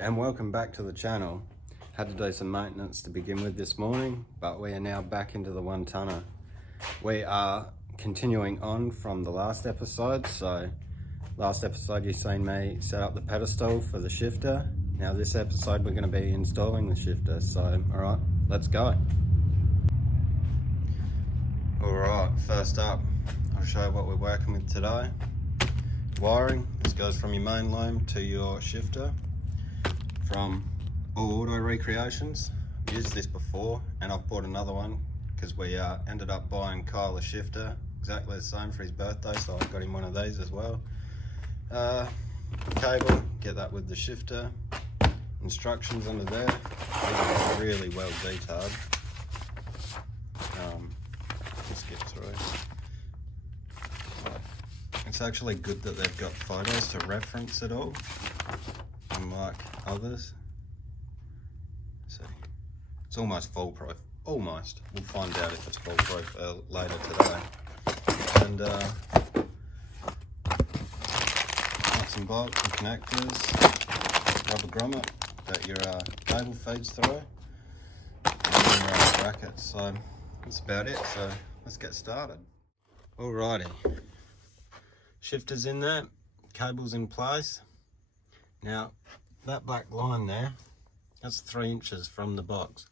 and welcome back to the channel. Had to do some maintenance to begin with this morning, but we are now back into the 1 tonner. We are continuing on from the last episode. So last episode you've seen me set up the pedestal for the shifter. Now this episode we're going to be installing the shifter. So alright, let's go. Alright, first up I'll show you what we're working with today. Wiring. This goes from your main loom to your shifter from All Auto Recreations. I've used this before and I've bought another one because we ended up buying Kyle a shifter exactly the same for his birthday, so I got him one of these as well. Cable, get that with the shifter. Instructions under there. These are really well detailed. Let's get through. It's actually good that they've got photos to reference it all, unlike others. See, it's almost foolproof. Almost. We'll find out if it's foolproof later today. And nuts and bolts and connectors, rubber grommet that your cable feeds through, and then brackets. So that's about it. So let's get started. Alrighty. Shifter's in there, cable's in place. Now that black line there, that's 3 inches from the box,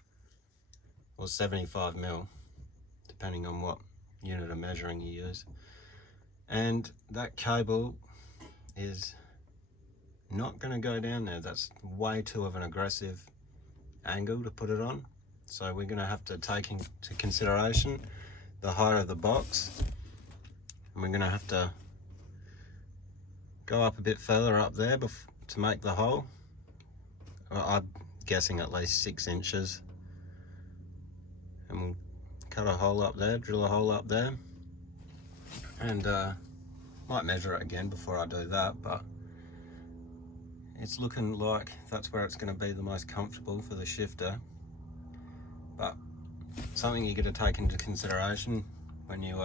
or 75mm, depending on what unit of measuring you use. And that cable is not going to go down there. That's way too of an aggressive angle to put it on. So we're going to have to take into consideration the height of the box, and we're going to have to go up a bit further up there to make the hole. I'm guessing at least 6 inches. And we'll cut a hole up there, drill a hole up there. And might measure it again before I do that, but it's looking like that's where it's going to be the most comfortable for the shifter. But something you got to take into consideration when you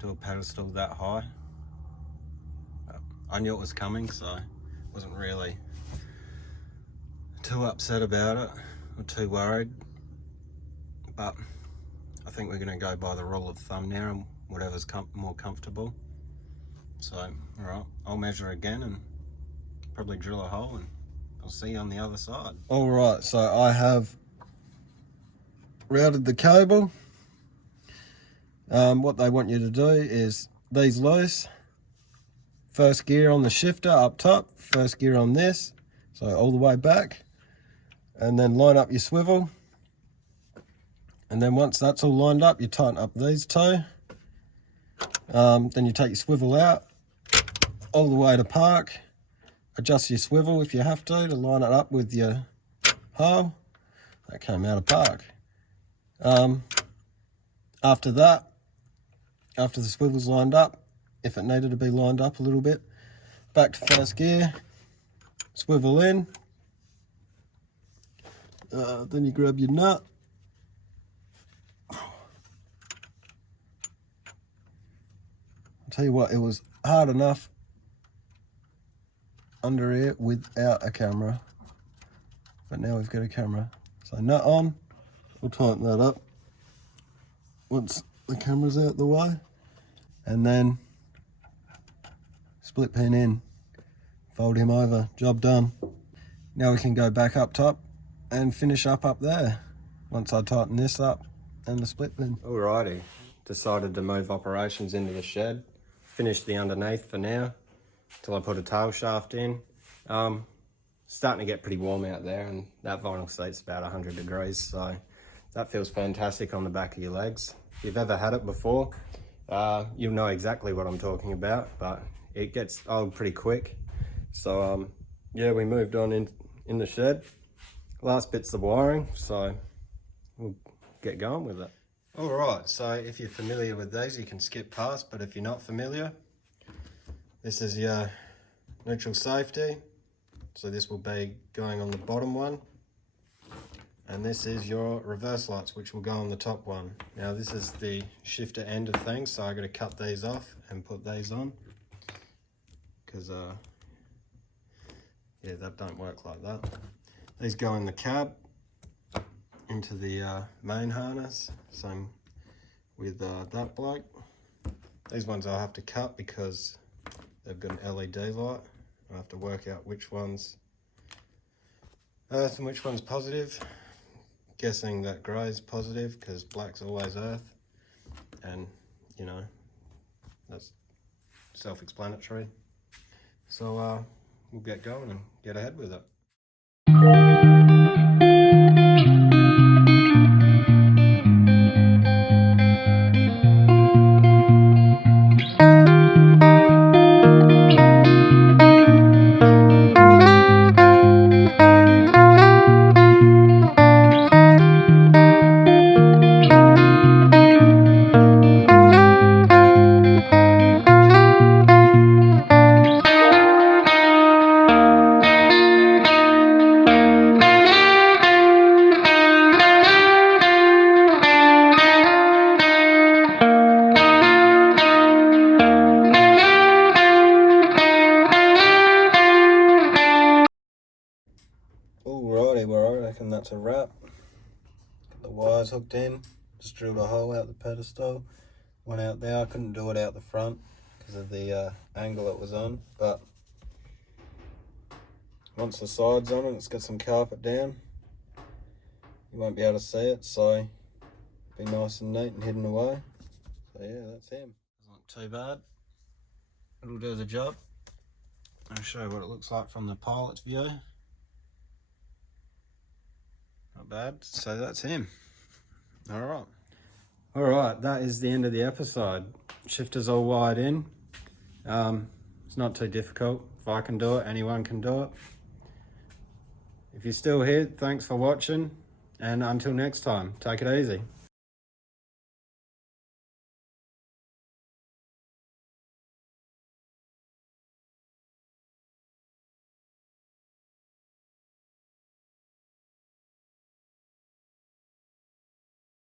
do a pedestal that high. I knew it was coming, so I wasn't really too upset about it or too worried. But I think we're going to go by the rule of thumb now and whatever's more comfortable. So, alright, I'll measure again and probably drill a hole, and I'll see you on the other side. Alright, so I have routed the cable. What they want you to do is these loose. First gear on the shifter up top, first gear on this, so all the way back, and then line up your swivel. And then once that's all lined up, you tighten up these two. Then you take your swivel out all the way to park. Adjust your swivel if you have to line it up with your hole. That came out of park. After that, after the swivel's lined up, if it needed to be lined up a little bit, back to first gear, swivel in, then you grab your nut, I'll tell you what, it was hard enough under here without a camera, but now we've got a camera. So nut on, we'll tighten that up once the camera's out the way, and then split pin in, fold him over, job done. Now we can go back up top and finish up there once I tighten this up and the split pin. Alrighty, decided to move operations into the shed. Finish the underneath for now till I put a tail shaft in. Starting to get pretty warm out there, and that vinyl seat's about 100 degrees, so that feels fantastic on the back of your legs. If you've ever had it before, you'll know exactly what I'm talking about, but it gets old pretty quick. So yeah, we moved on in the shed. Last bit's the wiring, so we'll get going with it. Alright, so if you're familiar with these, you can skip past, but if you're not familiar, this is your neutral safety. So this will be going on the bottom one. And this is your reverse lights, which will go on the top one. Now this is the shifter end of things, so I've got to cut these off and put these on. Because yeah, that don't work like that. These go in the cab into the main harness. Same with that bloke. These ones I'll have to cut because they've got an LED light. I'll have to work out which one's earth and which one's positive. Guessing that grey's positive because black's always earth, and you know, that's self-explanatory. So we'll get going and get ahead with it. Alrighty, well I reckon that's a wrap. Got the wires hooked in, just drilled a hole out the pedestal, one out there. I couldn't do it out the front because of the angle it was on, but once the side's on and it's got some carpet down, you won't be able to see it, so be nice and neat and hidden away. So yeah, that's him. Not too bad. It'll do the job. I'll show you what it looks like from the pilot's view. Not bad. So that's him. Alright, that is the end of the episode. Shifter's all wired in. It's not too difficult. If I can do it, anyone can do it. If you're still here, thanks for watching, and until next time, take it easy.